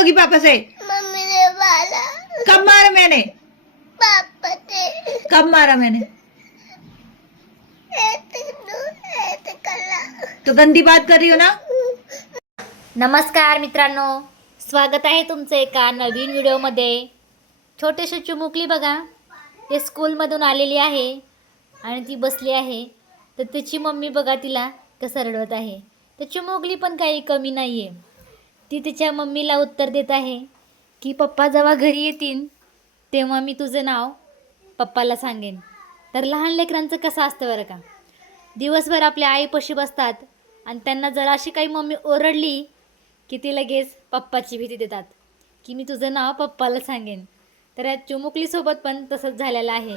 मारोगी पापा से? Mummy ने मारा। कब मारा मैंने? पापा ने। कब मारा मैंने? ऐसे करा। तो गंदी बात कर रही हो ना? नमस्कार मित्रांनो, स्वागत आहे तुमचं एका नवीन व्हिडिओमध्ये. छोटेशी चिमुकली बघा, ते स्कूलमधून आलेली आहे आणि ती बसली आहे. तर तिची मम्मी बघा तिला कसं रडवत आहे. तर चिमुकली पण काही कमी नाही आहे. ती तिच्या मम्मीला उत्तर देत आहे की पप्पा जेव्हा घरी येतील तेव्हा मी तुझं नाव पप्पाला सांगेन. तर लहान लेकरांचं कसं असतं बरं का, दिवसभर आपल्या आईपाशी बसतात आणि त्यांना जरा अशी काही मम्मी ओरडली की ती लगेच पप्पाची भीती देतात की मी तुझं नाव पप्पाला सांगेन. तर या चिमुकलीसोबत पण तसंच झालेलं आहे.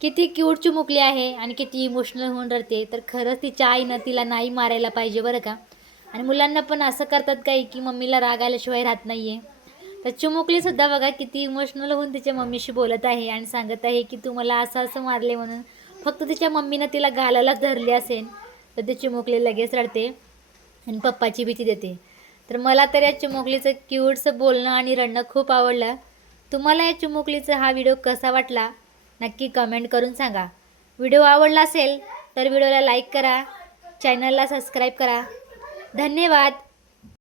किती क्यूट चिमुकली आहे आणि किती इमोशनल होऊन रडते. तर खरंच तिच्या आईनं तिला नाही मारायला पाहिजे बरं का. आणि मुलांना पण असं करतात काही की मम्मीला राग आल्याशिवाय राहत नाही आहे. तर चिमुकलीसुद्धा बघा किती इमोशनल होऊन तिच्या मम्मीशी बोलत आहे आणि सांगत आहे की तू मला असं असं मारले म्हणून. फक्त तिच्या मम्मीनं तिला गालालाच धरली असेल तर ती चिमुकली लगेच रडते आणि पप्पाची भीती देते. तर मला तर या चिमुकलीचं क्यूटचं बोलणं आणि रडणं खूप आवडलं. तुम्हाला या चिमुकलीचा हा व्हिडिओ कसा वाटला नक्की कमेंट करून सांगा. व्हिडिओ आवडला असेल तर व्हिडिओला लाईक करा, चॅनलला सबस्क्राईब करा. धन्यवाद.